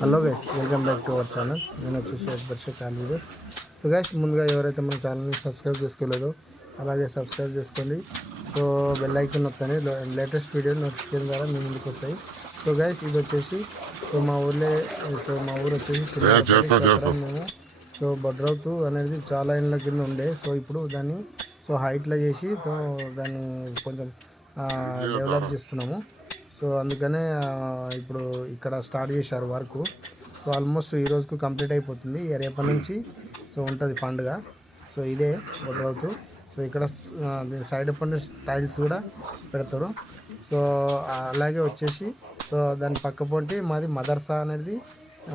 Hello guys, welcome back to our channel. నేను వచ్చేసి Akbar Khan videos. So guys, ముందుగా ఎవరైతే మన ఛానల్ని సబ్స్క్రైబ్ చేసుకోలేదో అలాగే సబ్స్క్రైబ్ చేసుకోండి. సో బెల్ ఐకాన్ నొక్కండి, లేటెస్ట్ వీడియో నోటిఫికేషన్ ద్వారా మీ ముందుకు వస్తాయి. సో గైస్, ఇది వచ్చేసి మా ఊరు వచ్చేసి మేము సో భద్రవతు అనేది చాలా ఏళ్ళ కింద ఉండే. సో ఇప్పుడు దాన్ని హైట్లో చేసి దాన్ని కొంచెం డెవలప్ చేస్తున్నాము. సో అందుకనే ఇప్పుడు ఇక్కడ స్టార్ట్ చేశారు వర్క్. సో ఆల్మోస్ట్ ఈ రోజుకు కంప్లీట్ అయిపోతుంది. రేపటి నుంచి ఉంటుంది పండుగ. సో ఇదే భద్రవతు. సో ఇక్కడ సైడ్ పండు టైల్స్ కూడా పెడతారు. సో అలాగే వచ్చేసి దాని పక్క పొంటి మాది మదర్సా అనేది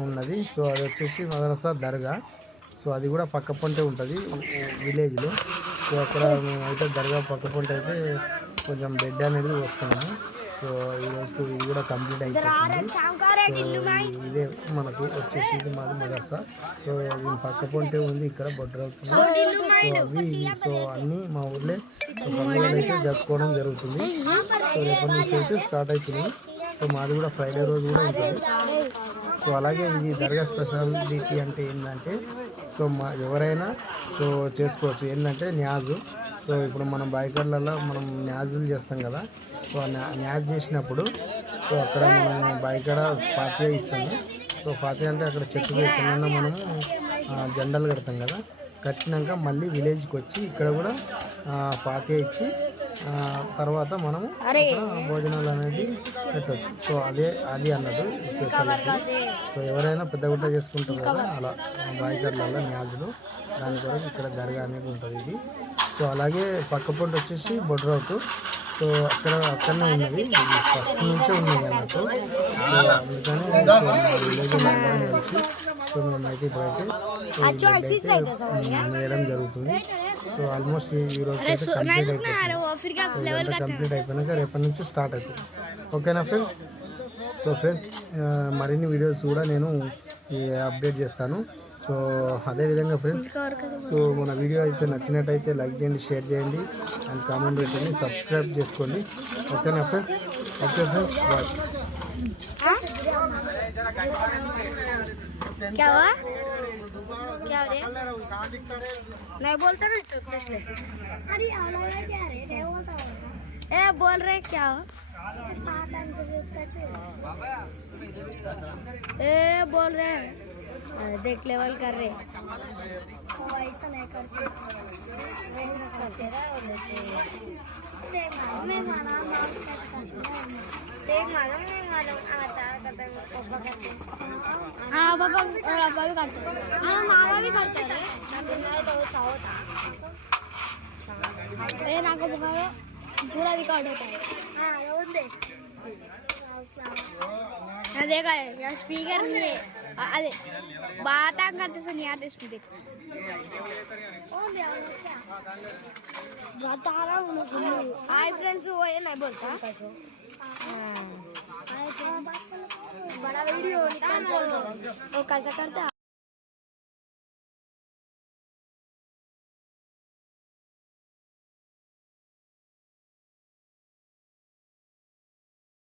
ఉన్నది. సో అది వచ్చేసి మదర్సా దర్గా. సో అది కూడా పక్క పొంటే ఉంటుంది విలేజ్లో. సో అక్కడ అయితే దర్గా పక్క పొంటి అయితే కొంచెం బెడ్ అనేది వస్తున్నాము. సో ఈ రోజుకు ఇది కూడా కంప్లీట్ అయిపోతుంది. సో ఇదే మనకు వచ్చేసి ఇది మాది మదర్సా. సో దీని పక్క పొంటే ఉంది ఇక్కడ భద్రవతు. సో సో అన్నీ మా ఊర్లో పండుగలు అయితే జరుపుకోవడం జరుగుతుంది. సో రేపటి నుంచి అయితే స్టార్ట్ అవుతుంది. సో మాది కూడా ఫ్రైడే రోజు కూడా ఉంటుంది. సో అలాగే ఇది దర్గా స్పెషాలిటీ అంటే ఏంటంటే ఎవరైనా చేసుకోవచ్చు. ఏంటంటే న్యాజు. సో ఇప్పుడు మనం బాయికార్లలో మనం న్యాజులు చేస్తాం కదా. సో న్యాజ్ చేసినప్పుడు అక్కడ మనం బాయికాడ ఫాతియా ఇస్తాము. సో ఫాతియా అంటే అక్కడ చెట్టు ఎక్కడన్నా మనము జెండాలు కడతాం కదా. కట్టినాక మళ్ళీ విలేజ్కి వచ్చి ఇక్కడ కూడా ఫాతియా ఇచ్చి తర్వాత మనము భోజనాలు అనేది పెట్టవచ్చు. సో అది అన్నట్టు స్పెషాలిటీ. సో ఎవరైనా పెద్ద గుట్ట చేసుకుంటారు కదా, అలా బాయికార్లలో న్యాజులు, దాని కొరకు ఇక్కడ దర్గా అనేది ఉంటుంది ఇది. సో అలాగే పక్క పొంటి వచ్చేసి భద్రవతు. సో అక్కడనే ఉన్నది, ఫస్ట్ నుంచే ఉన్నది అన్నట్టు. సో అందుకని విలేజ్ అందరం కలిసి మేమైతే ఇప్పుడైతే వేయడం జరుగుతుంది. సో ఆల్మోస్ట్ ఈ రోజు అయితే కంప్లీట్ అయిపోయినాక రేపటి నుంచి స్టార్ట్ అవుతుంది. ఓకేనా ఫ్రెండ్స్? సో ఫ్రెండ్స్, మరిన్ని వీడియోస్ కూడా నేను అప్డేట్ చేస్తాను. సో అదేవిధంగా ఫ్రెండ్స్, సో మన వీడియో అయితే నచ్చినట్టయితే లైక్ చేయండి, షేర్ చేయండి అండ్ కామెంట్ పెట్టండి, సబ్స్క్రైబ్ చేసుకోండి. ఓకేనా ఫ్రెండ్స్? Okay friends, bye. क्या हुआ? क्या हो रहा है? मैं बोलता ना अरे क्या रे ए बोल रहे क्या हो? ए बोल रहे देख लेवल कर रहे ऐसा नहीं करते मैं मालूम आता हाँ पापा और अब्बा भी करते हैं। हाँ मामा भी करते हैं। ये नाको बुखारो पूरा रिकॉर्ड होता है। हाँ रोज देख देखा है यार, स्पीकर नहीं है। अरे बात करते सुनिए आते इसमें देख बता रहा हूँ। हाय फ्रेंड्स, वो ये नहीं बोलता। बड़ा वीडियो वो कैसा करता